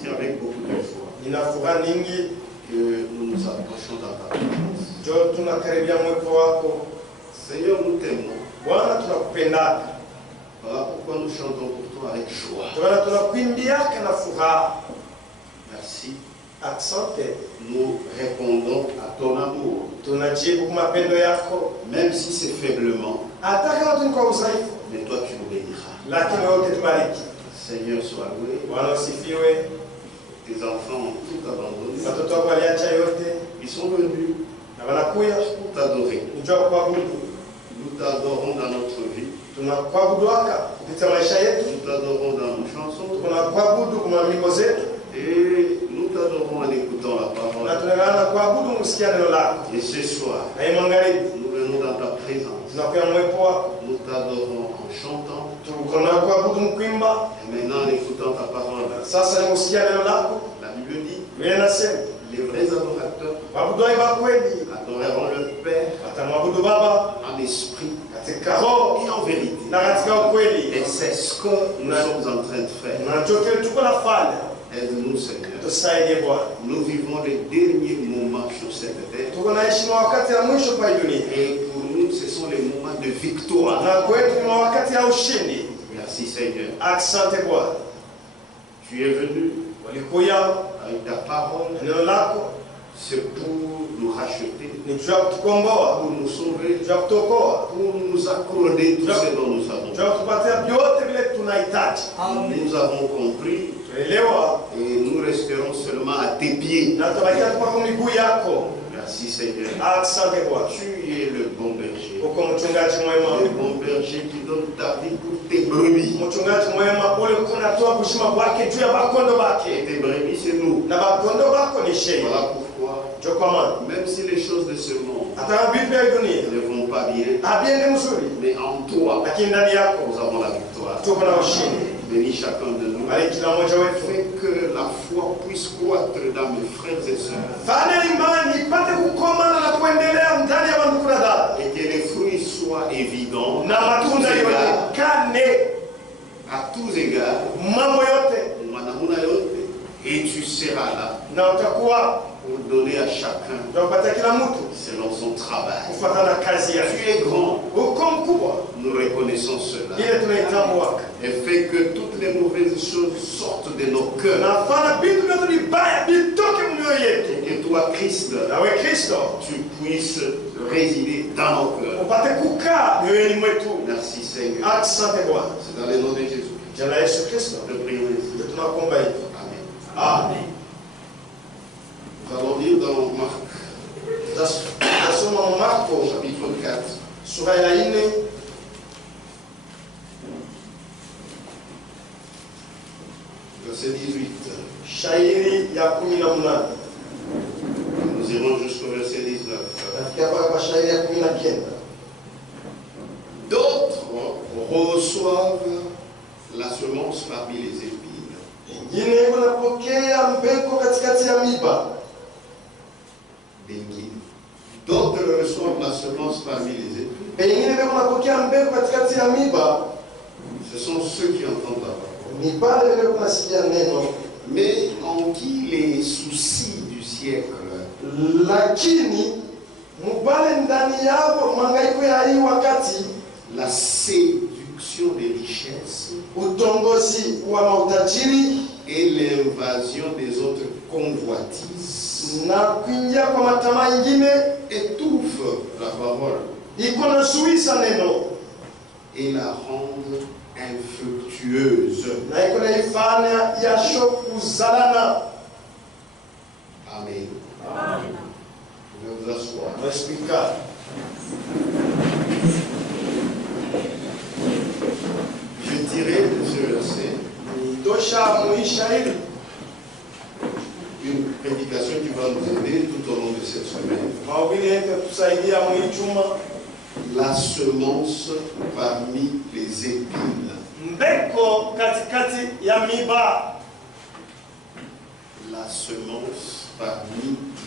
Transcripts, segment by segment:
C'est avec beaucoup de joie que nous nous approchons dans ta présence. Seigneur, nous t'aimons. Voilà pourquoi nous chantons pour toi avec joie. Merci. Nous répondons à ton amour. Même si c'est faiblement, mais toi tu nous béniras. Seigneur, sois loué. Tes enfants ont tout abandonné. Ils sont venus pour t'adorer. Nous t'adorons dans notre vie. Nous t'adorons dans nos chansons. Et nous t'adorons en écoutant la parole. Et ce soir, nous venons dans ta présence. Nous t'adorons en chantant. Et maintenant en écoutant ta parole. La Bible dit, les vrais adorateurs adoreront le Père en esprit et en vérité. Et c'est ce que nous sommes en train de faire. Aide-nous, Seigneur. Nous vivons les derniers moments sur cette terre. Et pour nous, ce sont les moments de victoire. Merci, Seigneur. Tu es venu avec ta parole. C'est pour nous racheter, pour nous sauver, pour nous accorder tout ce dont nous avons. Nous avons compris et nous resterons seulement à tes pieds. Merci Seigneur. Tu es le bon berger. Le bon berger qui donne ta vie pour tes brebis. Et tes brebis, c'est nous. Voilà pourquoi, même si les choses de ce monde ne vont pas bien, mais en toi, nous avons la victoire. Bénis chacun de nous. Fais que la foi puisse croître dans mes frères et sœurs. Et que les fruits soient évidents à tous égards. Et tu seras là pour donner à chacun selon son travail. Tu es grand. Nous reconnaissons cela. Et fais que toutes les mauvaises choses sortent de nos cœurs. Et que toi, Christ, tu puisses résider dans nos cœurs. Merci Seigneur. C'est dans le nom de Jésus. Nous prions ici. Amen. Nous allons lire dans Marc, chapitre 4. Verset 18. Nous irons jusqu'au verset 19. D'autres reçoivent la semence parmi les épines. D'autres reçoivent la semence parmi les épines. Ce sont ceux qui entendent la parole, mais en qui les soucis du siècle, la séduction des richesses et l'invasion des autres convoitises étouffent la parole et la rendent infructueuse. Amen. Vous pouvez vous asseoir. Je dirais de ce verset une prédication qui va nous aider tout au long de cette semaine. La semence parmi les épines. La semence parmi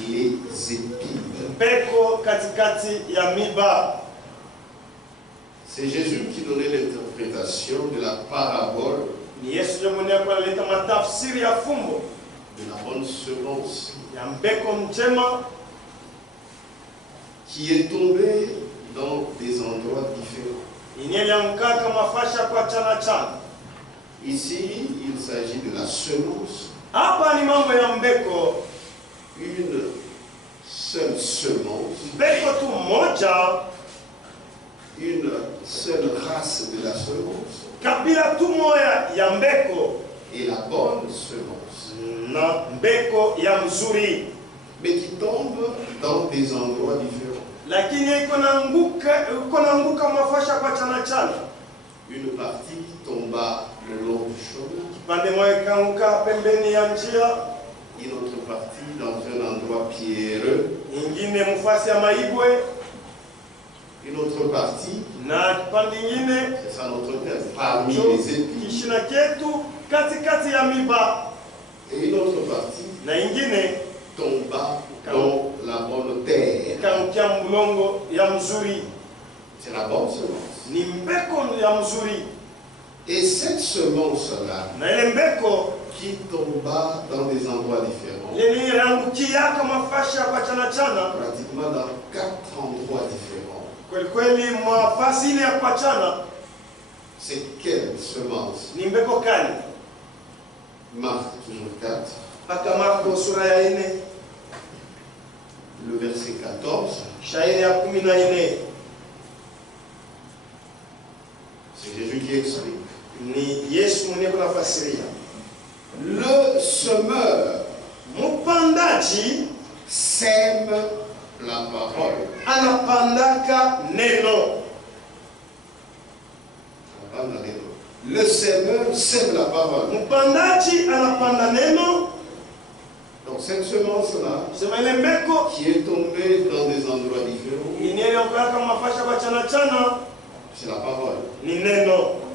les épines. C'est Jésus qui donnait l'interprétation de la parabole Ni Yesu ndiye mwenye analeta matafsiri ya fumbo. De la bonne semence. Ya mbeko njema qui est tombée dans des endroits différents. Inyelianguka mafasha kwa chana chana. Ici, il s'agit de la semence. Hapa ni mambo ya mbeko. Une seule semence. Mbeko tu moja. Une seule race de la semence. Kabila tu moya ya mbeko. Et la bonne semence. Na mbeko ya mzuri. Mais qui tombe dans des endroits différents. Lakini iko naanguka mafasha kwa chana chana. Une partie tomba le long du chemin. Kipande moja ikaanguka pembeni ya njia. Une autre partie dans un endroit pierreux. Ingine mfasi ya maibwe. Une autre partie. Na kipande ingine. C'est ça notre thème. Parmi les épis. Kishina ketu katikati ya miba. Et une autre partie. Na ingine tomba dans la bonne terre. C'est la bonne semence. Et cette semence-là, qui tomba dans des endroits différents, pratiquement dans 4 endroits différents, c'est quelle semence? Marc, toujours 4. Le verset 14. C'est Jésus qui explique. Le semeur sème la parole. Le semeur sème la parole. Donc cette semence-là, qui est tombée dans des endroits différents, c'est la parole.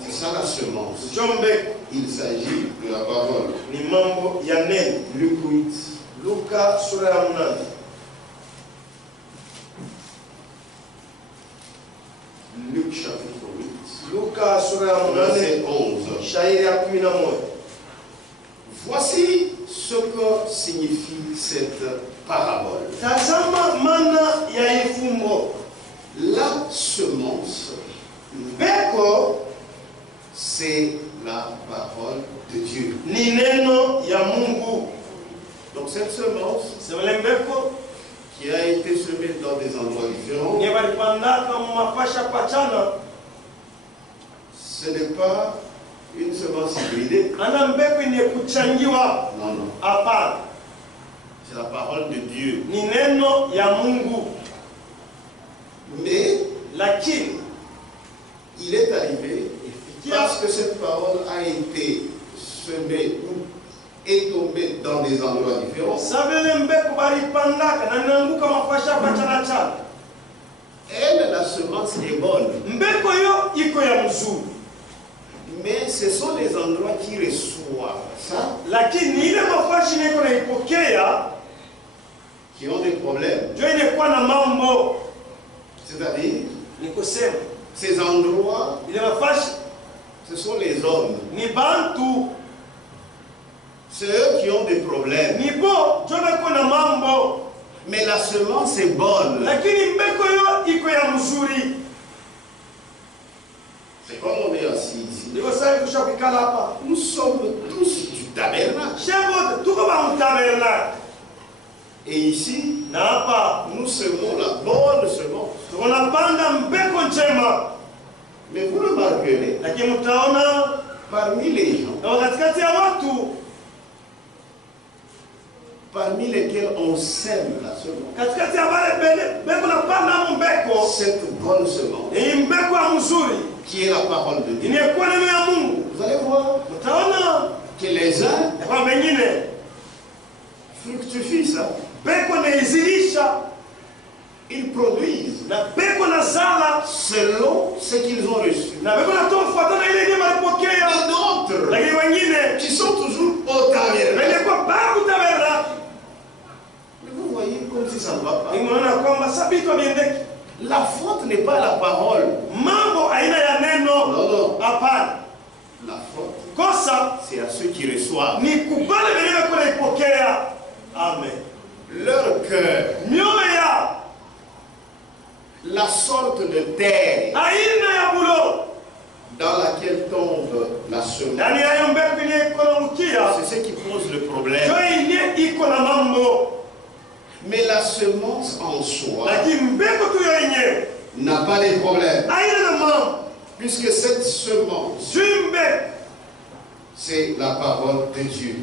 C'est ça la semence. Il s'agit de la parole. Luc 8. Luc chapitre 8. Verset 11. Voici ce que signifie cette parabole. La semence, c'est la parole de Dieu. Donc cette semence qui a été semée dans des endroits différents, ce n'est pas une semence hybridée. Non, non. C'est la parole de Dieu. Mais il est arrivé, parce que cette parole a été semée ou est tombée dans des endroits différents, elle, la semence est bonne. Mais ce sont les endroits qui reçoivent ça, qui ont des problèmes. C'est-à-dire, ces endroits, ce sont les hommes. C'est eux qui ont des problèmes. Mais la semence est bonne. C'est comme on est assis ici. Nous sommes tous du tabernacle. Et ici, nous semons la bonne semence. Mais vous remarquerez, parmi les gens, parmi lesquels on sème la semence, cette bonne semence, qui est la parole de Dieu, vous allez voir que les uns fructifient ça. Ils produisent selon ce qu'ils ont reçu. Et d'autres qui sont toujours au tabernacle. Mais vous voyez comme si ça ne va pas. La faute n'est pas la parole. Non, non. La faute, ceux qui reçoivent. Amen. Leur cœur, la sorte de terre dans laquelle tombe la semence, c'est ce qui pose le problème. Mais la semence en soi n'a pas de problème. Puisque cette semence, c'est la parole de Dieu.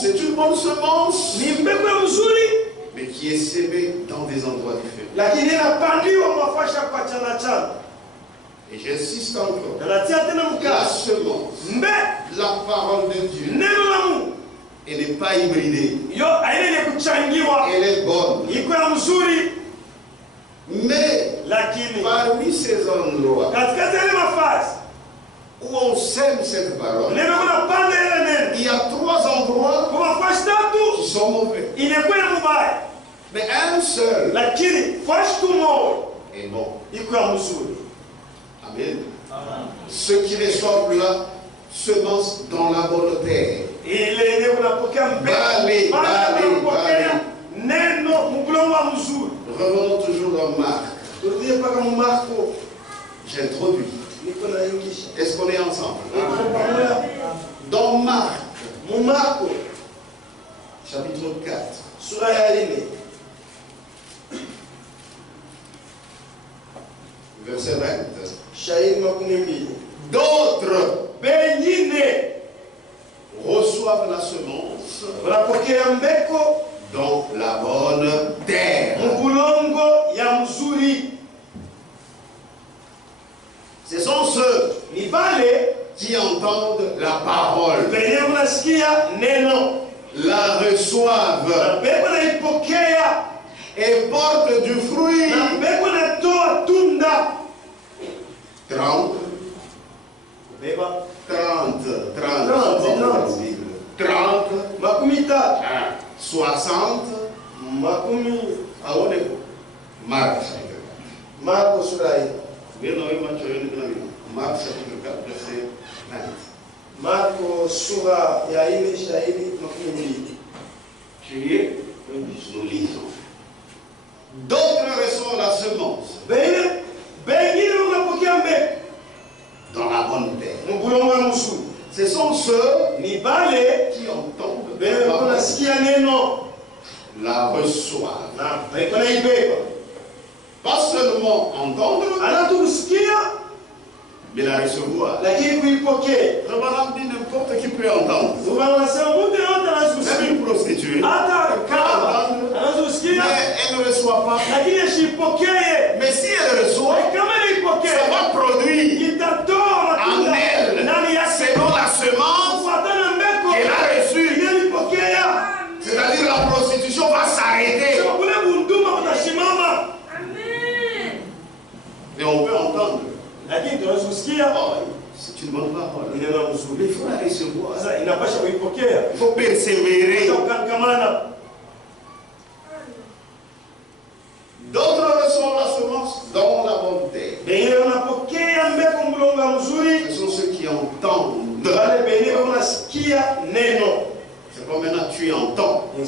C'est une bonne semence, mais qui est semée dans des endroits différents. Et j'insiste encore, la semence, la parole de Dieu, elle n'est pas hybridée. Elle est bonne. Mais parmi ces endroits où on sème cette parole, il y a 3 endroits qui sont mauvais. Mais un seul est bon. Amen. Ceux qui reçoivent la semence dans la bonne terre. Revenons toujours dans Marc. J'introduis. Est-ce qu'on est ensemble? Dans Marc, chapitre 4. Verset 20. D'autres reçoivent la semence dans la bonne terre. Ce sont ceux qui entendent la parole, la reçoivent et portent du fruit. 30, 60, Marc chapitre 4. Marc chapitre 4, verset 20. Marco sura ya ile shahidi makumi mbili. Nous lisons. D'autres reçoivent la semence dans la bonne terre. Ce sont ceux qui entendent la reçoivent. Pas seulement entendre, mais la recevoir. Revenant dit n'importe qui peut entendre. Même une prostituée peut entendre, mais elle ne reçoit pas. Mais si elle reçoit, ça va produire en elle, selon la semence qu'elle a reçue. C'est-à-dire la prostitution va s'arrêter. Et on peut entendre. C'est une bonne parole. Mais il faut la recevoir. Il faut persévérer. D'autres reçoivent la semence dans la bonne terre. Ce sont ceux qui entendent. C'est pas maintenant tu entends. Il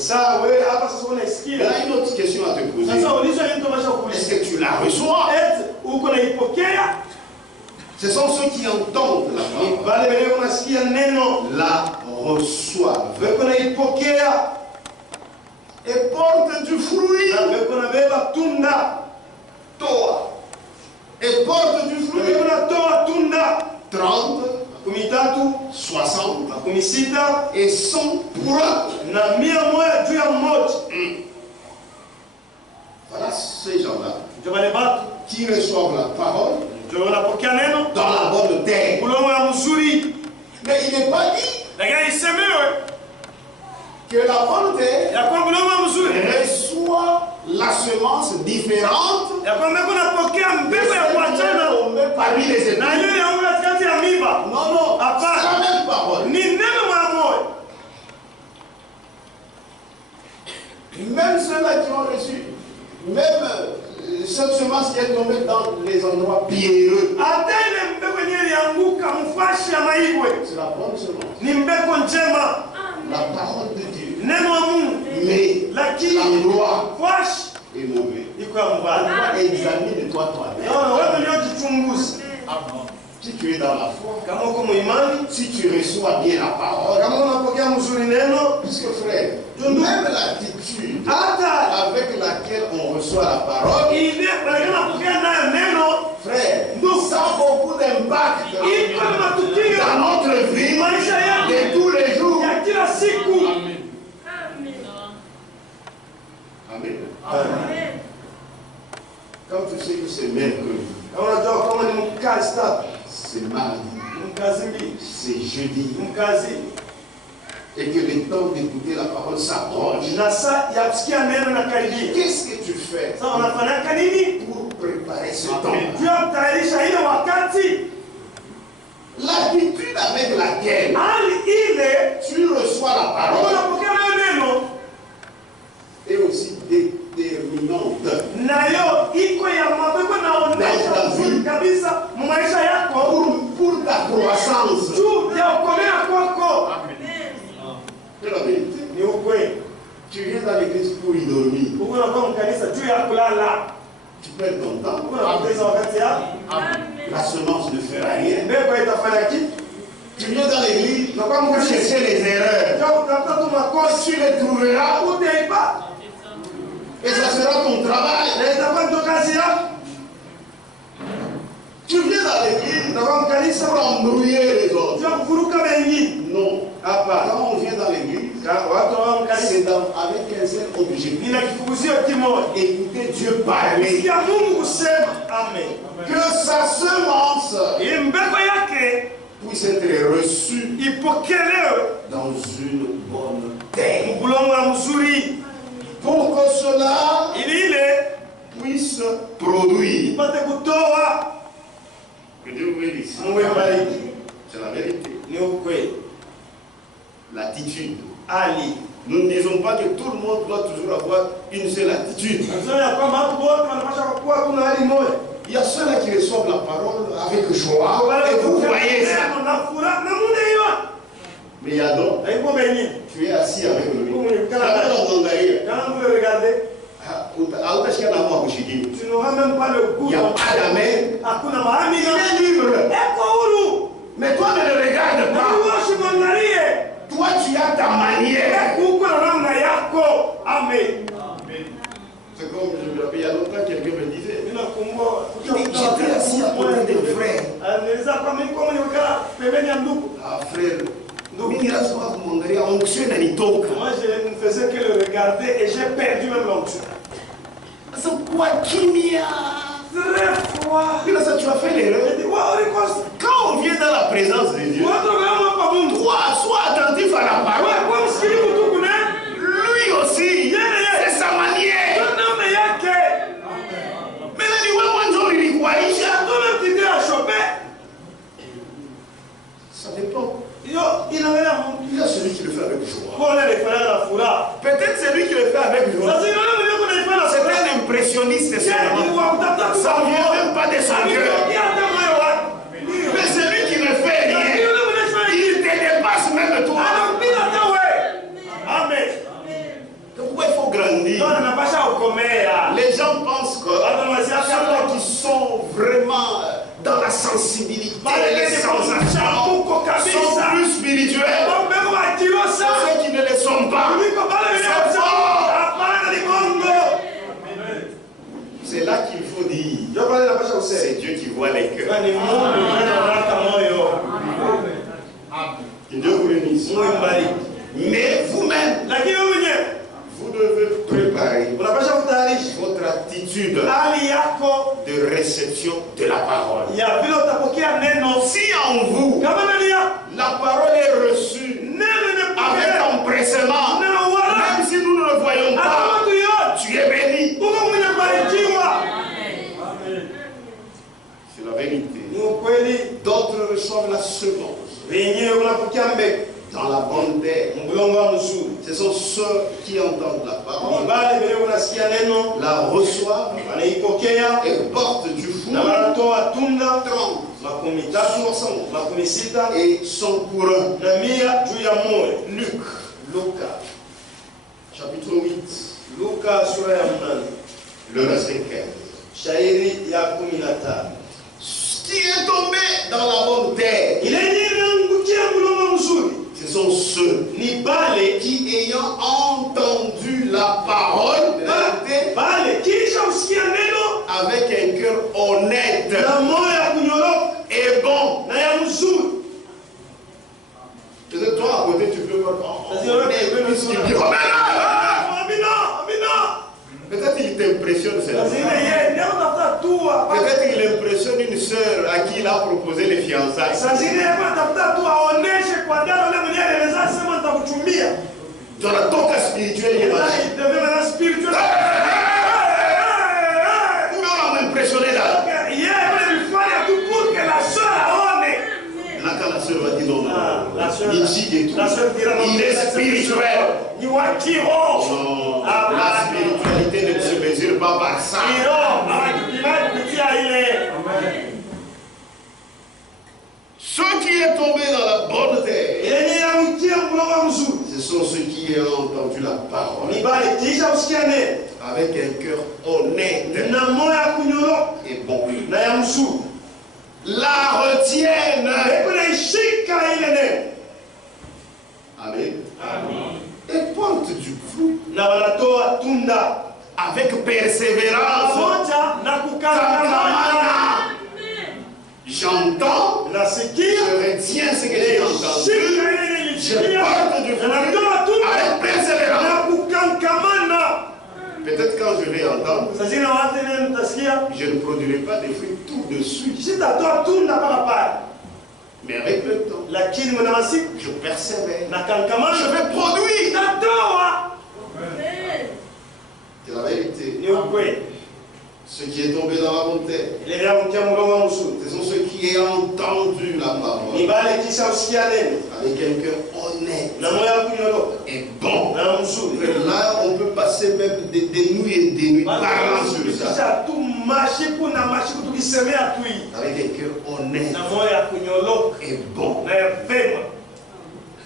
y a une autre question à te poser. Est-ce que tu la reçois? Ce sont ceux qui entendent la parole, la reçoivent et portent du fruit. Toi. Et portent du fruit. 30, 60 et 100 pour eux. Voilà ces gens-là qui reçoivent la parole dans la bonne terre. Mais il n'est pas dit que la bonne terre reçoit la semence différente parmi les ennemis. Non, c'est la même parole. Même ceux-là qui ont reçu, même cette semence qui est tombée dans les endroits pierreux, C'est la bonne semence. La parole de Dieu. Mais l'endroit est mauvais. Examine-toi toi-même. Si tu es dans la foi, si tu reçois bien la parole, puisque frère, même l'attitude avec laquelle on reçoit la parole, frère, ça a beaucoup d'impact dans notre vie de tous les jours. Amen. Amen. Quand tu sais que c'est mercredi, c'est mardi, c'est jeudi, et que le temps d'écouter la parole s'approche, qu'est-ce que tu fais pour préparer ce temps? L'attitude avec laquelle tu reçois la parole est aussi déterminante pour ta croissance. C'est la vérité. Tu viens dans l'église pour y dormir. Tu perds ton temps. La semence ne fera rien. Tu viens dans l'église pour chercher les erreurs. Tu les trouveras. Et ça sera ton travail. Tu viens dans l'église pour embrouiller les autres. Non. Quand on vient dans l'église, c'est avec un seul objectif. Écouter Dieu parler. Que sa semence puisse être reçue dans une bonne terre. Pour que cela puisse produire. Que Dieu vous bénisse. C'est la vérité. L'attitude. Nous ne disons pas que tout le monde doit toujours avoir une seule attitude. Il y a ceux-là qui reçoivent la parole avec joie. Et vous voyez ça. Mais il y a d'autres. Tu es assis avec lui. Quand vous le regardez, tu n'auras même pas le goût. Il n'y a pas d'amen. Il est libre. Mais toi ne le regardes pas. Toi tu as ta manière. C'est comme je me rappelle, il y a longtemps quelqu'un me disait. J'étais assis à côté de frère. Ah frère. Moi je ne faisais que le regarder et j'ai perdu même l'onction. C'est quoi qui m'y a très froid. Tu as fait l'erreur. Quand on vient dans la présence de Dieu, toi sois attentif à la parole. Lui aussi, c'est sa manière. Mais là, ça dépend. Il y a celui qui le fait avec joie. Peut-être celui qui le fait avec joie. C'est un impressionniste seulement. Ça ne vient même pas de son cœur. Mais celui qui ne fait rien, il te dépasse même toi. Amen. Donc il faut grandir. Les gens pensent que ceux qui sont vraiment dans la sensibilité, les sensations sont plus spirituels. Ceux qui ne le sont pas, c'est là qu'il faut dire. C'est Dieu qui voit les cœurs. Que Dieu vous bénisse. Mais vous-même, vous devez préparer votre attitude de réception de la parole. Si en vous, la parole est reçue avec empressement, même si nous ne le voyons pas, tu es béni. C'est la vérité. D'autres reçoivent la semence dans la bonne terre. Ce sont ceux qui entendent la parole, la reçoivent et portent du fruit 30, et son couronne. Luc, chapitre 8, le verset 15. Qui est tombé dans la bonne terre? Ce sont ceux qui, ayant entendu la parole, avec un cœur honnête et bon. Peut-être toi à côté tu peux voir. Peut-être il t'impressionne cela. Peut-être il impressionne une sœur à qui il a proposé les fiançailles. Dans la toca spirituelle, on m'a impressionné là. Là, quand la sœur va dire non, il est spirituel. Non, la spiritualité ne se mesure pas par ça. Ceux qui est tombé dans la bonne terre, ce sont ceux qui ont entendu la parole avec un cœur honnête et bon. La retiennent. Amen. Et porte du fruit avec persévérance. J'entends, je retiens ce que j'ai entendu, je porte du fruit avec persévérance. Peut-être quand je vais entendre, je ne produirai pas des fruits tout de suite. Mais avec le temps, je persévère. Je vais produire. C'est la vérité. Ce qui est tombé dans la bonne terre, ce sont ceux qui ont entendu la parole avec un cœur honnête et bon. Là, on peut passer même des nuits et des nuits parlant sur ça. Avec un cœur honnête et bon.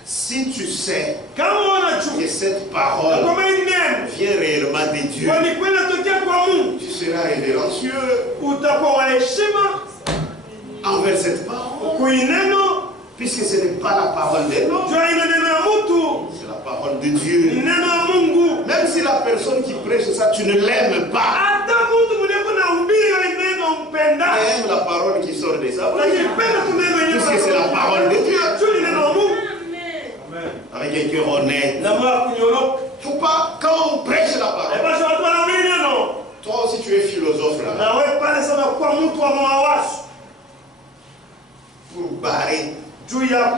Si tu sais que cette parole vient réellement de Dieu, tu seras révérencieux envers cette parole. Puisque ce n'est pas la parole de l'homme, c'est la parole de Dieu. Même si la personne qui prêche ça, tu ne l'aimes pas, aime la parole qui sort de sa bouche, puisque c'est la parole de Dieu. Avec un cœur honnête. Il ne faut pas, quand on prêche la parole, toi aussi tu es philosophe là, pour barrer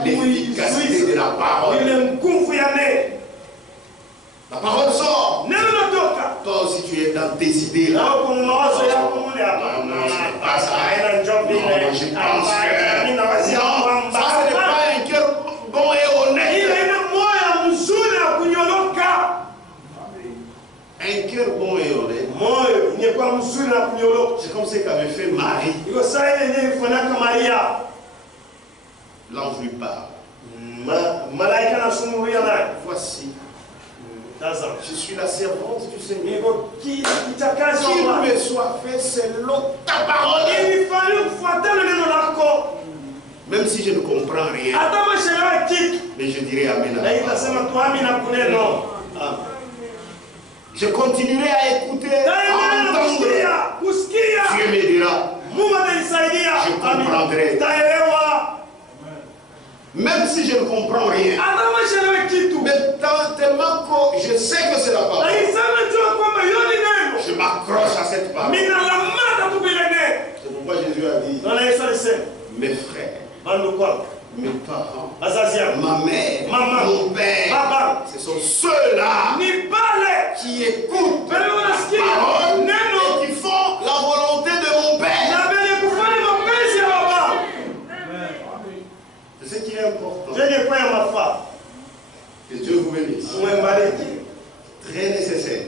l'efficacité de la parole. La parole sort. Toi aussi tu es dans tes idées là. Non, ce n'est pas ça. Non, je pense que non, ça ce n'est pas un cœur bon et honnête. Un cœur bon et honnête. C'est comme ce qu'avait fait Marie. L'ange lui parle. Voici, je suis la servante du Seigneur. Qu'il me soit fait selon ta parole. Même si je ne comprends rien, mais je dirai Amen. Je continuerai à écouter, à entendre. Dieu me dira, je comprendrai. Même si je ne comprends rien, mais tellement que je sais que c'est la parole, je m'accroche à cette parole. C'est pourquoi Jésus a dit, mes frères, mes parents, ma mère, mon père, ce sont ceux-là qui écoutent la parole et qui font la volonté de mon Père. C'est ce qui est important. Que Dieu vous bénisse. Très nécessaire.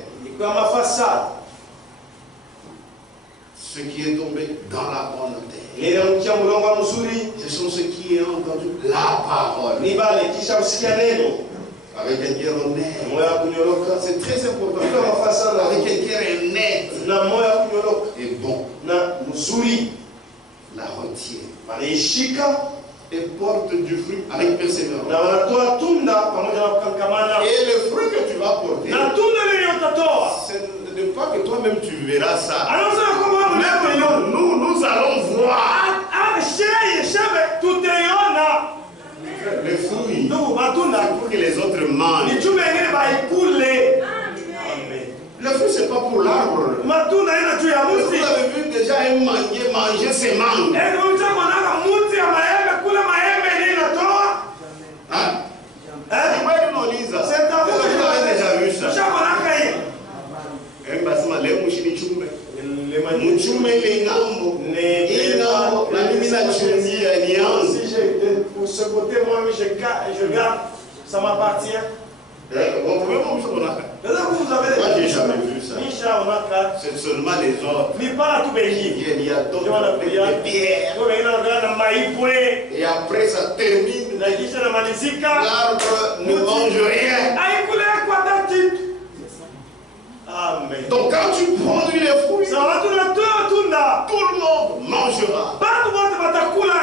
Ce qui est tombé dans la bonne terre. Ce sont ceux qui ont entendu la parole. Avec un cœur honnête. C'est très important. Avec un cœur honnête. Et bon. La retient. Et porte du fruit avec persévérance. Et le fruit que tu vas porter, ce n'est pas que toi-même tu verras ça. Même nous allons voir le fruit pour que les autres mangent. Le fruit, ce n'est pas pour l'arbre. Vous avez vu déjà un manguier manger ses mangues. Vous avez déjà vu ça. Pour ce côté, moi, je garde, ça m'appartient. Moi, j'ai jamais vu ça. C'est seulement les autres. Il y a d'autres pierres. Et après, ça termine. L'arbre ne mange rien. Amen. Donc quand tu produis les fruits, tout le monde mangera.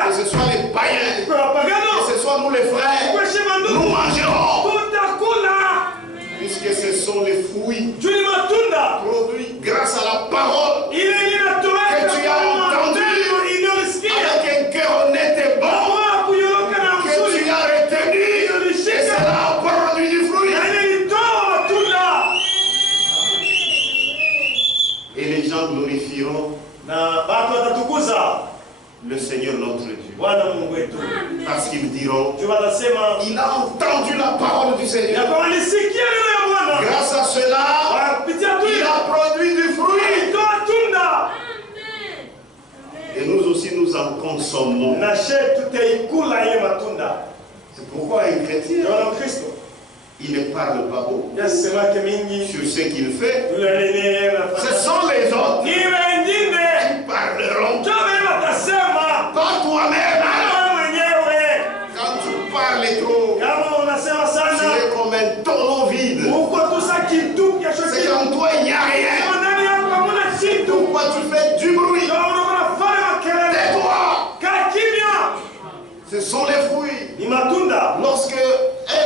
Que ce soit les païens, que ce soit nous les frères, nous mangerons. Puisque ce sont les fruits produits grâce à la parole que tu as entendue avec un cœur honnête et bon, que tu as retenu, et cela a produit du fruit. Et les gens glorifieront le Seigneur notre Dieu. Parce qu'ils diront, il a entendu la parole du Seigneur. Grâce à cela, il a produit du fruit. Et nous aussi, nous en consommons. C'est pourquoi un chrétien, il ne parle pas beaucoup sur ce qu'il fait. Ce sont les autres qui parleront. Pas toi-même. Quand tu parles trop, tu es comme un tonneau vide. C'est qu'en toi il n'y a rien. Pourquoi tu fais du bruit? Tais-toi. Ce sont les fruits. Lorsque un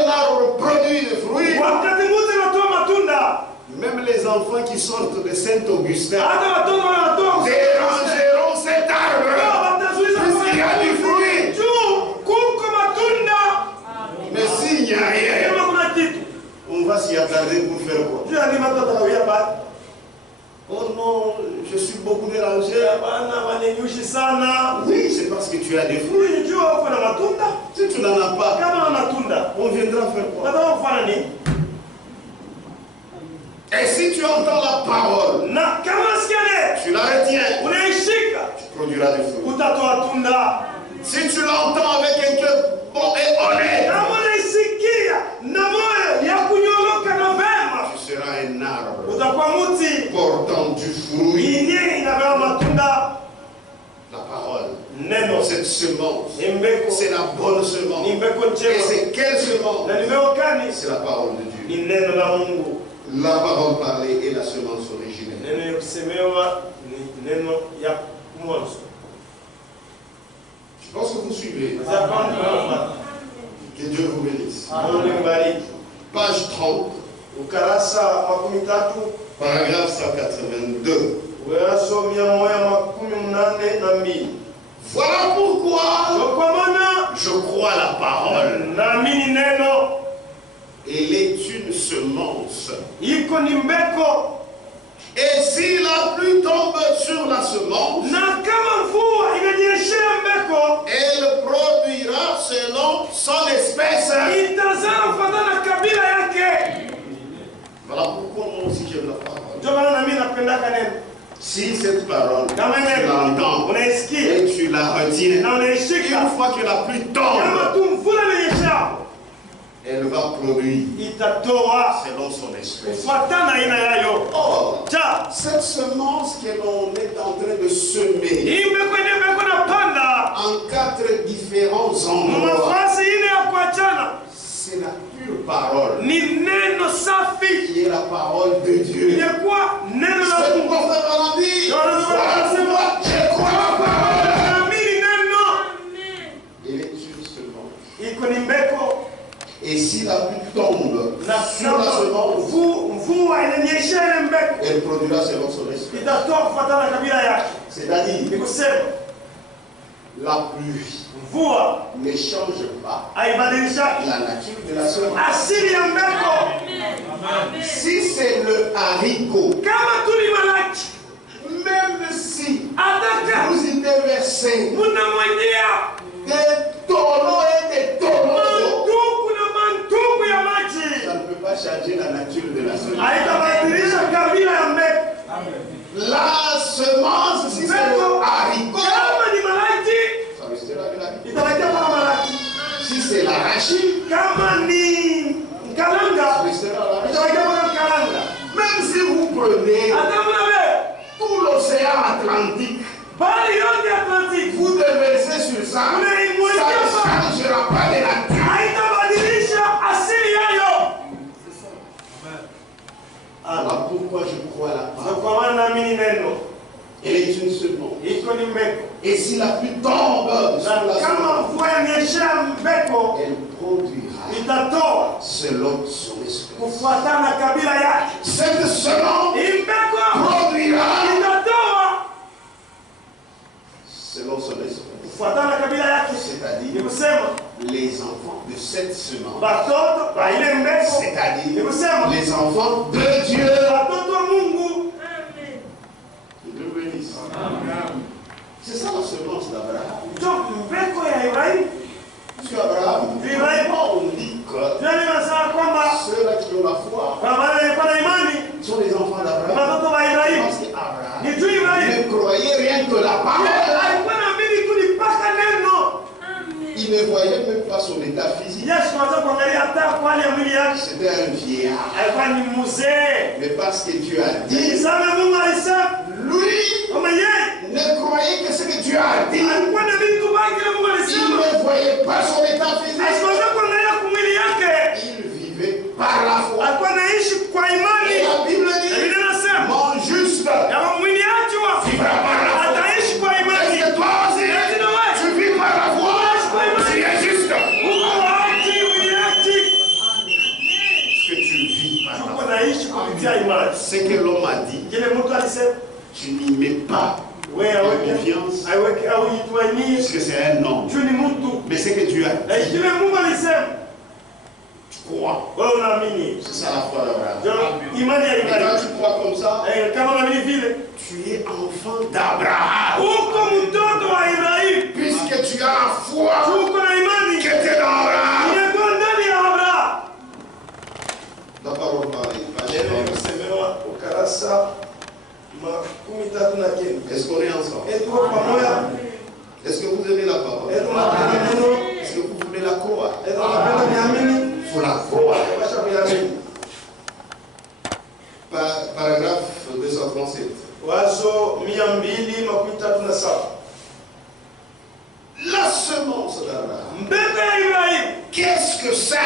arbre produit des fruits, même les enfants qui sortent de Saint-Augustin dérangeront cet arbre. Puisqu'il y a du fruit. Mais s'il n'y a rien, on va s'y attarder pour faire quoi? Oh non, je suis beaucoup dérangé. Oui, c'est parce que tu as des fruits. Si tu n'en as pas, on viendra faire quoi? Et si tu entends la parole, tu la retiens, tu produiras du fruit. Si tu l'entends avec un cœur bon et honnête, tu seras un arbre portant du fruit. La parole, cette semence, c'est la bonne semence. Et c'est quelle semence? C'est la parole de Dieu. La parole parlée et la semence originelle. Je pense que vous suivez. Que Dieu vous bénisse. Page 30. Paragraphe 182. Voilà pourquoi je crois la parole. Elle est une semence. Et si la pluie tombe sur la semence, elle produira selon son espèce. Voilà pourquoi moi aussi j'aime la parole. Si cette parole, tu l'entends et tu la retiens, une fois que la pluie tombe, elle va produire selon son espèce. Or, cette semence que l'on est en train de semer, en 4 différents endroits. C'est la pure parole. Qui est la parole de Dieu. C'est pourquoi frère Branham dit, je crois la parole. Elle est une seulement. Et si la pluie tombe sur la semence, elle produira selon son esprit. C'est-à-dire, la pluie ne change pas la nature de la semence. Si c'est le haricot, même si vous y déversez des tonneaux et des tonneaux, ça ne peut pas changer la nature de la semence. La semence, si c'est le haricot, ça restera de la vie. Si c'est l'arachide, ça restera de la vie. Même si vous prenez tout l'océan Atlantique, vous déversez sur ça, ça ne changera pas de nature. Alors pourquoi je crois la parole? Elle est une seconde. Et si la pluie tombe sur la semence, elle produira selon son esprit. Cette semence produira selon son esprit. C'est-à-dire les enfants de cette semence. C'est-à-dire les enfants de Dieu. C'est ça la semence d'Abraham. Parce qu'Abraham, on dit que ceux-là qui ont la foi sont les enfants d'Abraham. Parce qu'Abraham ne croyait rien que la parole. Il ne voyait même pas son état physique. C'était un vieillard. Mais parce que Dieu a dit, lui ne croyait que ce que Dieu a dit. Il ne voyait pas son état physique. Il vivait par la foi. Et la Bible dit, mon juste vivra par la foi. Est-ce que toi aussi, tu vis par la foi? Tu es juste. Est-ce que tu vis par la foi? Ce que l'homme a dit, tu n'y mets pas de confiance, parce que c'est un homme. Mais c'est que Dieu a dit, tu crois. C'est ça la foi d'Abraham. Et quand tu crois comme ça, tu es enfant d'Abraham. Puisque tu as la foi qui était dans Abraham. La parole parle. Est-ce qu'on est ensemble? Est-ce que vous aimez la parole? Est-ce que vous voulez la croire? Il faut la croire. Paragraphe 237. La semence d'Abraham. Qu'est-ce que c'est?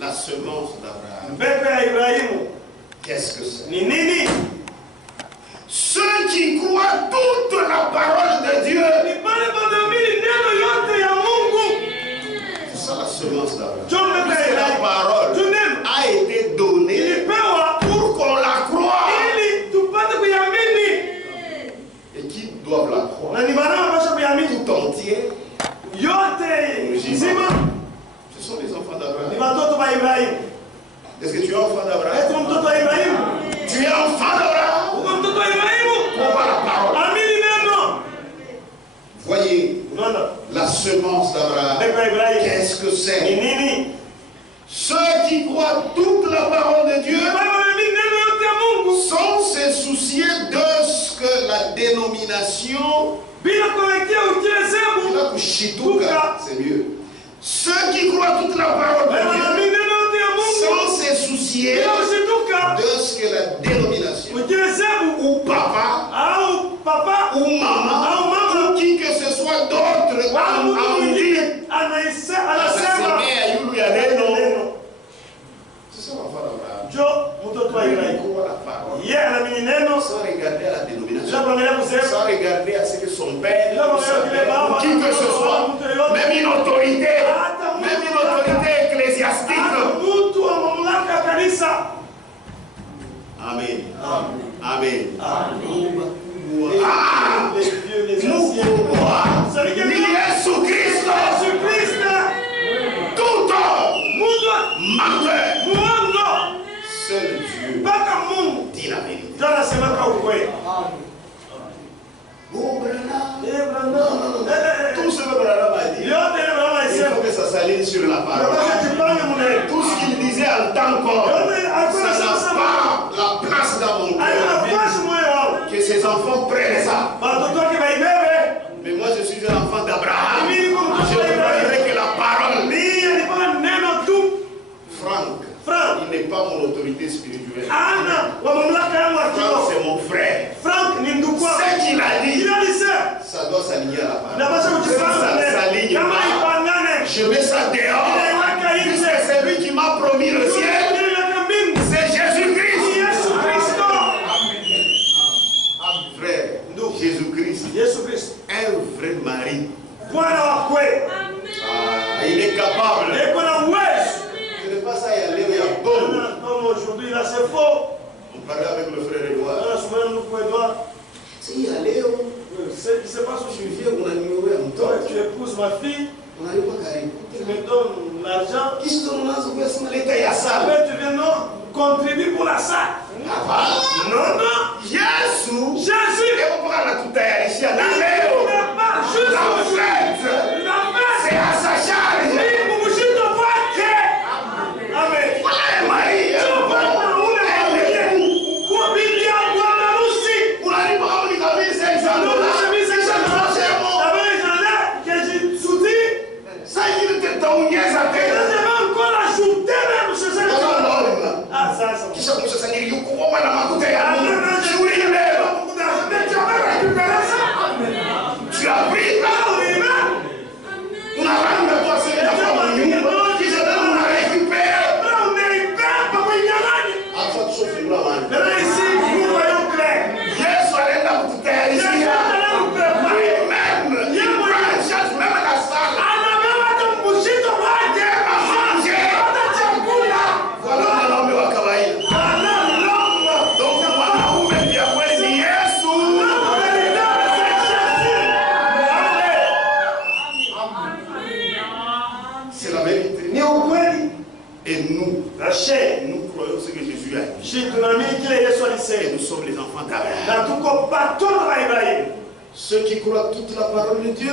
La semence d'Abraham. Qu'est-ce que c'est? Ceux qui croient toute la parole de Dieu. C'est ça la semence d'Abraham. La parole a été donnée pour qu'on la croie. Et qui doivent la croire? Tout entier. Ce sont les enfants d'Abraham. Est-ce que tu es enfant d'Abraham? Tu es enfant d'Abraham? On voit la parole. Voyez la semence d'Abraham. Qu'est-ce que c'est? Ceux qui croient toute la parole de Dieu sans se soucier de ce que la dénomination, c'est mieux. Ceux qui croient toute la parole de Dieu sans se soucier de ce que la dénomination ou papa ou maman sans regarder à ce que son père, ou qui que ce soit, même une autorité ecclésiastique. Amen. Amen. Ah, mukubwa ni Yesu Kristo. Tout menteur, seul Dieu dit la vérité. Bon, tout ce que Branham a dit, il faut que ça s'aligne sur la parole. Tout ce qu'il disait en tant qu'homme, ça n'a pas la place dans mon cœur. Que ses enfants prennent ça. Mais moi je suis un enfant d'Abraham. Je voudrais que la parole, Franck, il n'est pas mon autorité spirituelle. Franck, c'est mon frère. Ce qu'il a dit, ça doit s'aligner à la parole. Ça s'aligne pas. Je mets ça dehors. Puisque c'est lui qui m'a promis le ciel. C'est Jésus-Christ. Frère, Jésus-Christ, un vrai mari. Il est capable. Ce n'est pas ça, il y a l'air, il y a bon. Aujourd'hui, là, c'est faux. On parlait avec le frère Edouard. Si, il y a l'air. Ce qui se passe aujourd'hui, On a numéro un temps. tu épouses ma fille, On n'arrive pas à tu me donnes l'argent. Qui se donne l'état à ça? Après, tu viens non contribuer pour la salle. Non. Jésus. Et on prend la toute ici à la c'est à sa charge. Amen. Voilà un mari. Ça, il était ton nièce à terre. Kisha kumsasanyiri yuko kwa na makuta ya Mungu. Shughuli leo. Tu as pris là. Unaranga toi c'est la femme nyumba. Kisha tena una récupère. Acha tushofe mla mani. Yesu alienda kututayarishia. Nous croyons ce que Jésus a dit. Et nous sommes les enfants d'Abraham. Ceux qui croient toute la parole de Dieu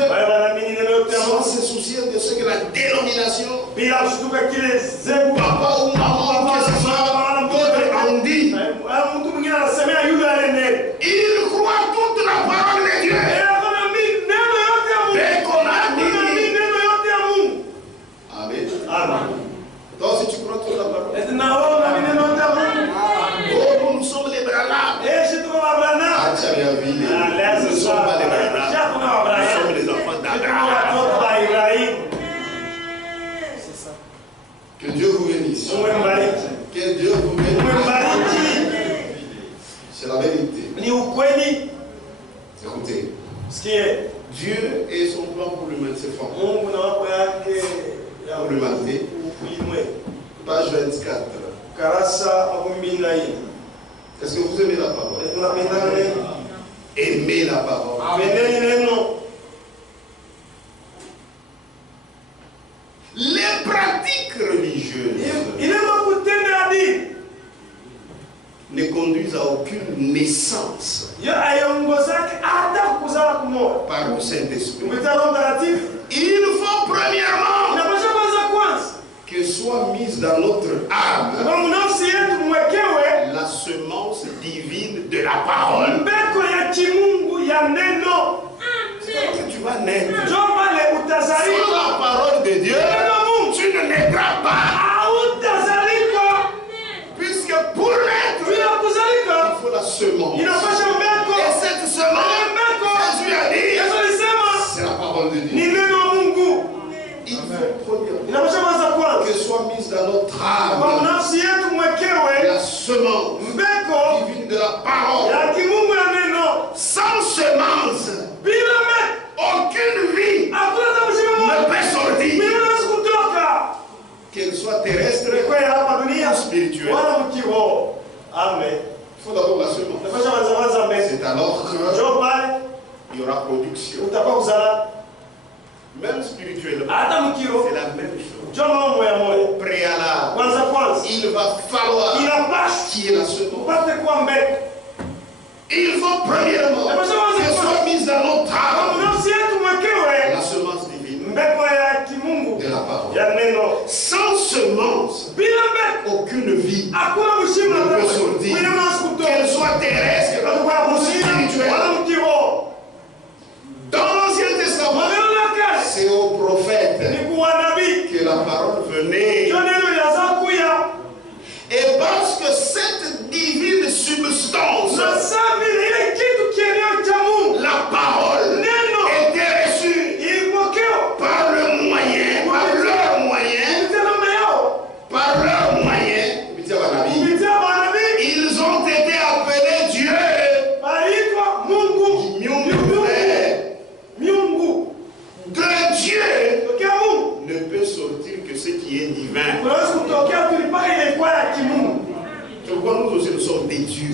sans se soucier de ce que la dénomination, papa ou maman, que ce soit, d'autres ont dit. Ils croient toute la parole de Dieu. Dès qu'on a dit. Amen. Donc si tu crois toute la parole. Oh, nous sommes les Branham. Nous ne sommes pas les Branham. Nous sommes les enfants d'Abraham. Que Dieu vous bénisse. Que Dieu vous bénisse. C'est la vérité. Écoutez. Dieu et son plan pour l'humanité c'est fort. Pour l'humanité. Page 24. Est-ce que vous aimez la parole? Aimez la parole. Les pratiques religieuses ne conduisent à aucune naissance par le Saint-Esprit. Il faut premièrement que soit mise dans notre âme la semence divine de la parole. C'est que tu vas naître. Sans la parole de Dieu, tu ne naîtras pas. Puisque pour naître, il faut la semence. Et cette semence, Jésus a dit, c'est la parole de Dieu. Il faut premièrement que soit mise dans notre âme la semence divine de la parole. Sans semence, soit terrestre ou spirituel. Amen. Il faut d'abord la semence. C'est alors qu'il y aura production. Même spirituellement, c'est la même chose. Au préalable, il va falloir qu'il y ait la semence. Il faut premièrement que soit mise dans nos tables la semence divine de la parole. Sans semence, aucune vie ne peut sortir, qu'elle soit terrestre ou spirituelle. Dans l'Ancien Testament, c'est au prophète que la parole venait. Et parce que cette divine substance, la parole était reçue par le moyen, par leur moyen, ils ont été appelés Dieu. De Dieu ne peut sortir que ce qui est divin. Je crois nous aussi nous sommes des dieux.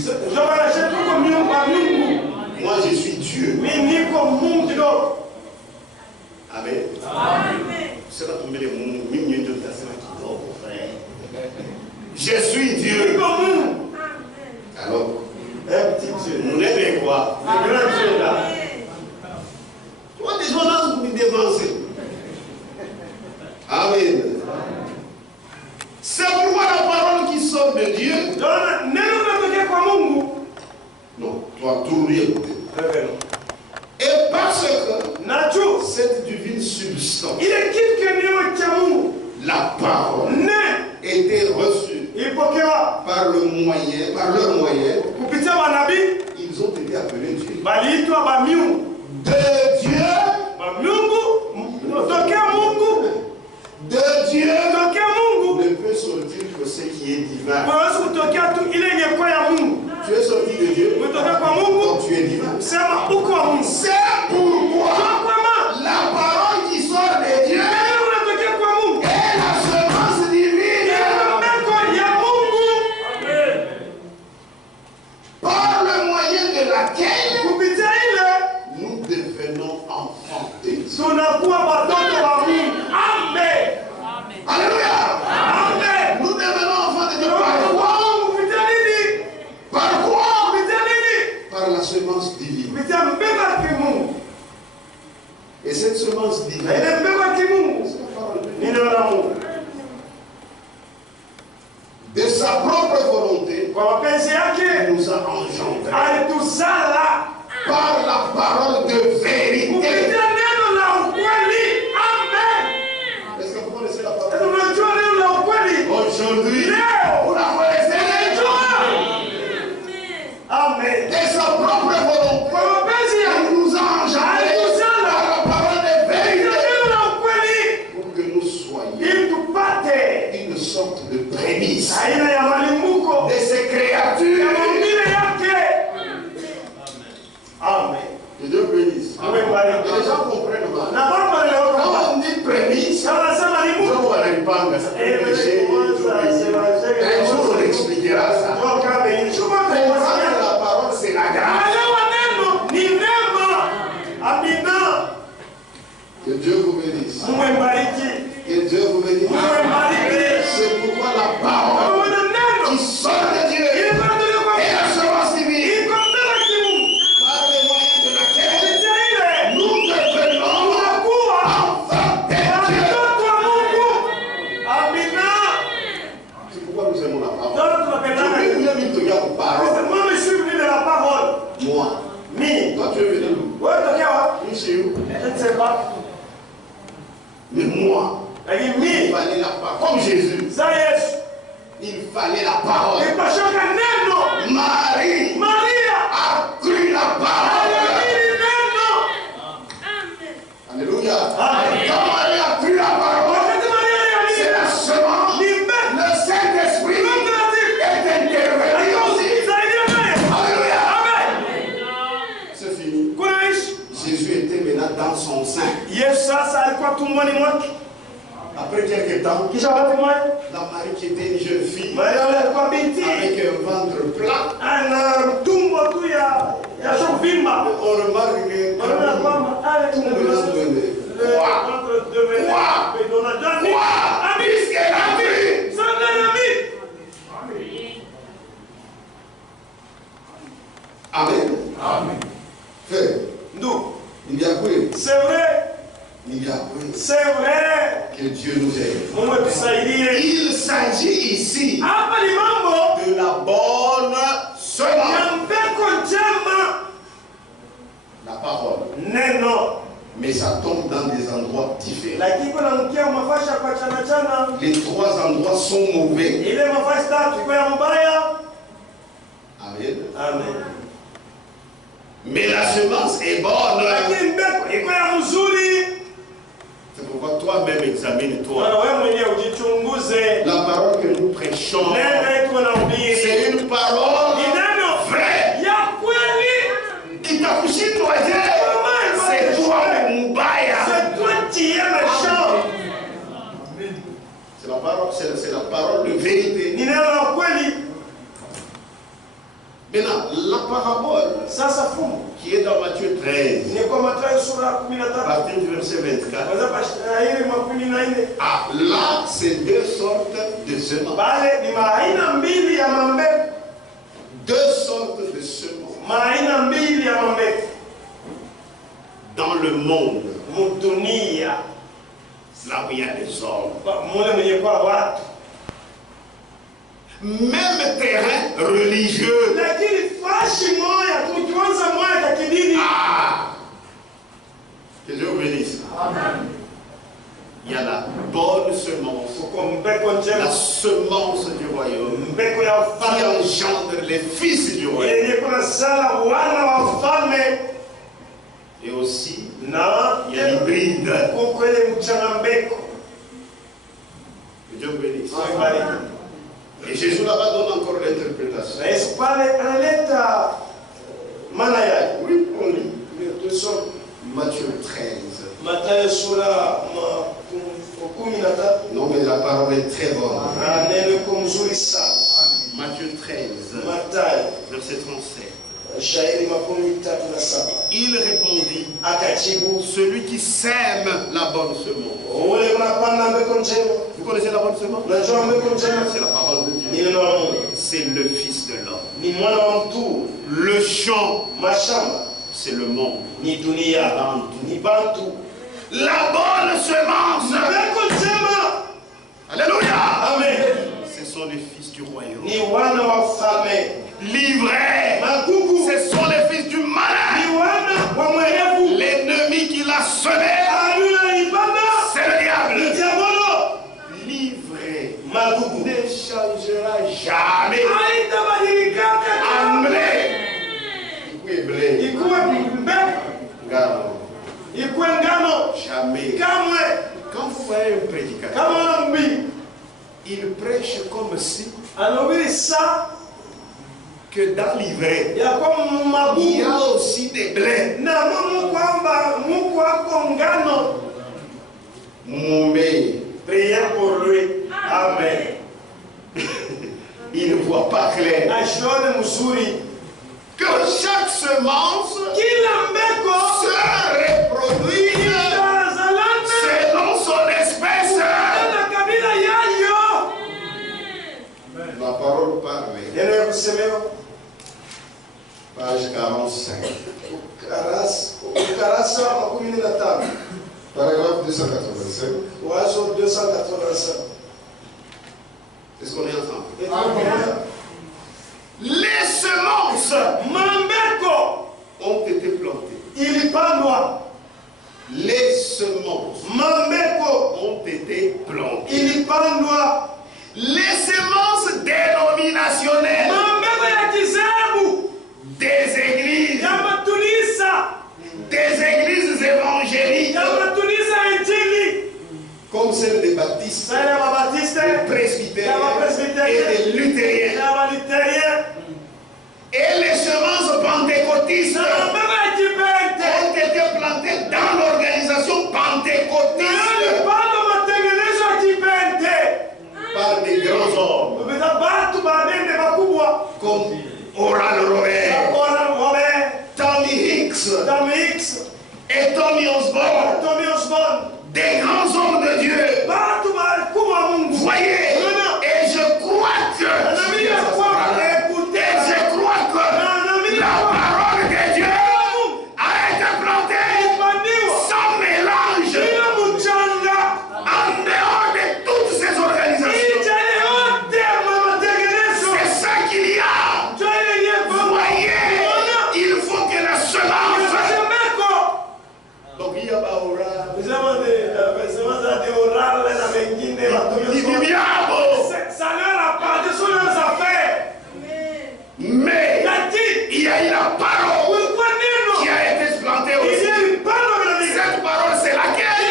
Moi je suis Dieu. Amen. C'est la première je suis Dieu. Alors, un petit Dieu. Nous n'aimons quoi? Le grand Dieu là. Tu vois des gens là vous me dévancez. Amen. C'est pourquoi la parole qui sort de Dieu. Non, tu vas tout écouter. Et parce que cette divine substance, la parole était reçue par leur moyen, ils ont été appelés Dieu. De Dieu, ne peut sortir que ce qui est divin. Tu es sorti de Dieu, donc tu es divin. C'est pourquoi la parole qui sort de Dieu est la semence divine. Par le moyen de laquelle nous devenons enfants de Dieu. Alléluia. Nous devenons enfants de Dieu. Par quoi? Par la semence divine. Et cette semence divine, de sa propre volonté, nous a engendrés par la parole de vérité. Est-ce que vous connaissez la parole? Aujourd'hui, vous la connaissez. Amen. De sa propre volonté, il nous a engendrés par la parole de vérité pour que nous soyons une sorte de prémisse de ces créatures. Amen. Que Dieu bénisse. Les gens comprennent mal. Quand on dit prémisse, on va répandre ça. Un jour on expliquera ça. La parole c'est la grâce. Que Dieu vous bénisse. Que Dieu vous bénisse. C'est pourquoi la parole qui sort de Dieu est la semence divine. Par le moyen de laquelle nous devenons enfants de Dieu. C'est pourquoi nous aimons la parole. Je vais vous parole. Moi. Toi tu es venu d'où? Ici où? Je ne sais pas. Mais moi, il fallait la parole. Comme Jésus, il fallait la parole. Marie a cru la parole. Alléluia. Quand Marie a cru la parole, c'est la semence. Le Saint-Esprit est intervenu aussi. Alléluia. C'est fini. Jésus était maintenant dans son sein. À Après quelques temps, Kisha wakati mmoja la Marie qui était une jeune fille Maria alikuwa binti avec un ventre plat, ana tumbo tu ya kuvimba. on remarque que Wanaona kwamba tout le monde venait. Amen. Amen. Frère, Ndugu, il y a quoi? c'est vrai, Il y a quoi? c'est vrai. Que Dieu nous aide. Mungu tusaidie. Il s'agit ici Hapa ni mambo de la bonne semence. ya mbegu njema, La parole. neno. Mais ça tombe dans des endroits différents. Lakini kuna mkia mafasha kwa chana chana. Les trois endroits sont mauvais. Ile mafasha tatu iko ya mbaya. Amen. Amen. Mais la semence est bonne. Lakini mbegu iko ya mzuri. C'est pourquoi toi-même examine-toi. Bwana wewe mwenyewe ujichunguze. La parole que nous prêchons, Neno yetu wanahubiri. c'est une parole Ni neno vraie. ya kweli. Itakushitwaje? C'est toi Mubaya. C'est toi qui es méchant. C'est la parole, c'est la parole de vérité. Ni neno la kweli. Maintenant, la parabole Sasa fumu qui est dans Matthieu 13, ni kwa Mathayo sura à 13. partir du verset 24. Kwanza pashahiri 14. Ah, là, c'est deux sortes de semences. Bale ni maaina mbili ya mambegu. Deux sortes de semences. Maaina mbili ya mambegu. Dans le monde, Mudunia. là où il y a des hommes. Mule mwenye kwa watu. Même terrain religieux. Lakini fashi moja, tukianza moja ya kidini. Ah! Que Dieu vous bénisse. Amen. Il y a la bonne semence. Uko mbeko La njema. semence du royaume. Mbeko ya Qui ufalme. engendre les fils du royaume. Yenye kuna sala wana wa ufalme. Et aussi, Na il y a l'hybride. kuko ile mchana mbeko. Que Dieu vous bénisse. Amen. Et Jésus là-bas donne encore l'interprétation. Na Yesu pale analeta maana yake. Oui, on lit. Tusome Matthieu 13. Mathayo sura 13. Non, mais la parole est très bonne. Neno iko mzuri sana. Matthieu 13, Mathayo verset 37. shairi 37. Il répondit, Akajibu, celui qui sème la bonne semence. ule unapanda mbeko njema. Vous connaissez la bonne semence? Unajua mbeko njema? C'est la parole de Ni Dieu. neno la Mungu. C'est le Fils de l'homme. Ni mwana wa mtu. Le champ, Mashamba c'est le monde. ni dunia. Ni bantu. La bonne semence. Mbeko njema. Alléluia. Amen. Ce sont les fils du royaume. Ni wana wa ufalme. Livrés. Magugu. Ce sont les fils du malin. Ni wana wa mwerevu. L'ennemi qui l'a semé, Adui alipanda. c'est le Ni diable. diabolo. Livré. Magugu. Ne changera jamais. Haitabadilika tena. Amblé. Oui, blé. Ikuwe mbegu. Ngano. Ikuwe ngano. Jamais. Kamwe. Quand vous voyez un prédicateur, Kama mbi. il prêche comme si Anahubiri saa que dans l'ivraie, ya kwa il y magugu. a aussi des blés. Na Mungu kwamba Mungu wako ngano. Moumbé. Priez pour lui. Amen. Il ne voit pas clair. Ashone mzuri. Que chaque semence Kila mbeko se reproduise itazalana selon son espèce. na kabila yayo. La parole parle. Neno ya kusemewa. Page 45. Ukarasa wa 15. Paragraphe 285. Wazo 285. Est-ce qu'on est ensemble? Amen. Les semences Mambeko ont été plantées. ilipandwa. Les semences Mambeko ont été plantées. ilipandwa. Les semences dénominationnelles Mambeko ya kizebu des églises, ya matunisa des églises évangéliques, ya matunisa injili comme celle des baptistes, sasa ya mabatiste des presbytériens ya mapresbiteri et des luthériens. ya waliteria Et les semences pentecôtistes na mambeko ya kipente ont été plantées dans l'organisation pentecôtiste. ilipandwa matengenezo ya comme Oral Robert, Tommy Hicks et Tommy Osborne, des grands hommes de Dieu. Vous voyez, et je crois que la parole de Dieu a été plantée sans mélange en dehors de toutes ces organisations. C'est ça qu'il y a. Vous voyez, il faut que la semence. Donc il y a ça leur appartient sur leurs affaires. Mais il y a eu la parole qui a été plantée aussi. Cette parole, c'est laquelle?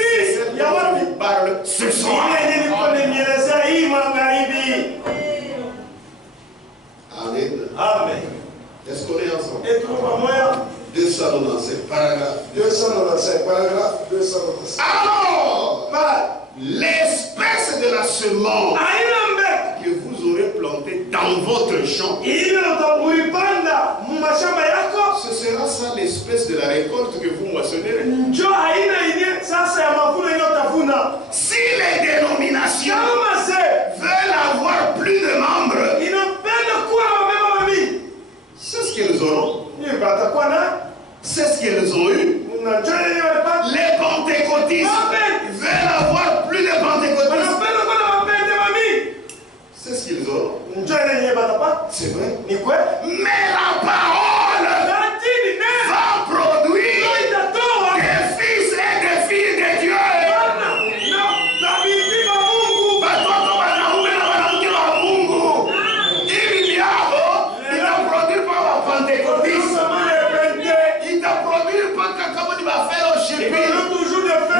C'est celle qui parle ce soir. Amen. Est-ce qu'on est ensemble? 295, paragraphe 295. Alors, l'espèce de la semence que vous aurez plantée dans votre champ, ce sera ça l'espèce de la récolte que vous moissonnerez. Si les dénominations veulent avoir plus de membres, c'est ce qu'elles auront. C'est ce qu'elles ont eu. Les pentecôtistes veulent avoir plus de pentecôtistes. C'est ce qu'ils auront. C'est vrai. Mais la parole va produire des fils et des filles de Dieu.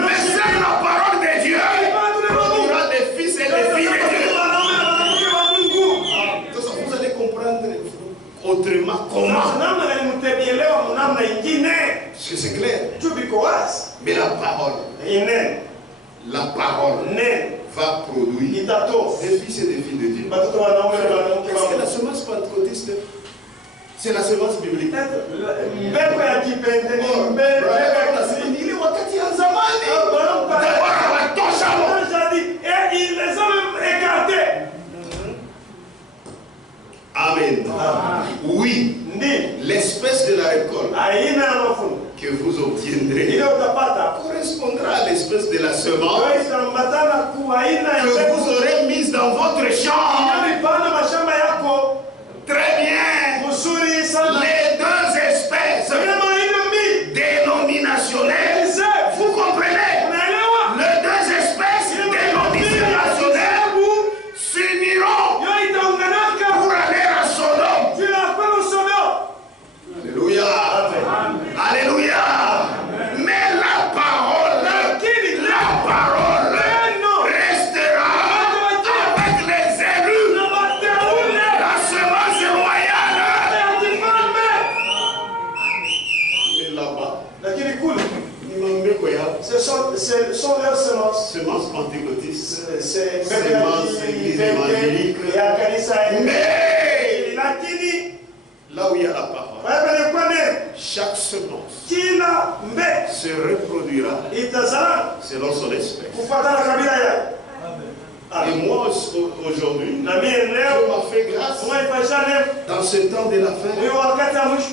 Mais c'est la parole de Dieu. Il y aura des fils et des filles de Dieu. Vous allez comprendre autrement comment. C'est clair. Mais la parole va produire des fils et des filles de Dieu. Est-ce que la semence pentecôtiste, c'est la semence biblique? Et ils les ont même écartés. Amen. Oui, l'espèce de la récolte que vous obtiendrez correspondra à l'espèce de la semence que vous aurez mise dans votre champ. Très bien. Les deux espèces dénominationnelles, vous comprenez? Les deux espèces dénominationnelles s'uniront pour aller à Sodome. Alléluia. Alléluia. Mais la parole restera avec les élus. La semence royale. Mais là-bas, ce sont leurs semences. semence pentecôtiste, C'est semence église évangélique. Mais là où il y a la parole, chaque semence se reproduira selon son espèce. Et moi aujourd'hui, Dieu m'a fait grâce dans ce temps de la fin.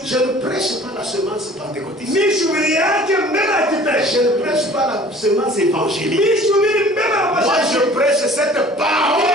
Je ne prêche pas la semence pentecôtiste. Je ne prêche pas la semence évangélique. Moi je prêche cette parole